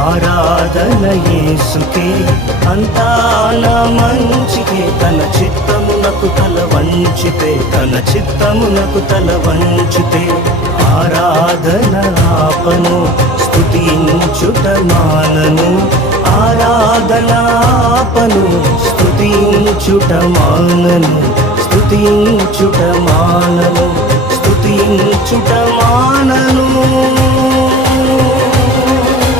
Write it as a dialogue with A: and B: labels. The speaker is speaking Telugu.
A: ఆరాధన యేసుకే అంతా నా మంచికే తన చిత్తమునకు తల వంచితే తన చిత్తమునకు తల వంచితే ఆరాధన ఆపను స్థుతించుట మానను ఆరాధన ఆపను స్థుతించుట మానను స్థుతించుట మానను స్థుతించుట మానను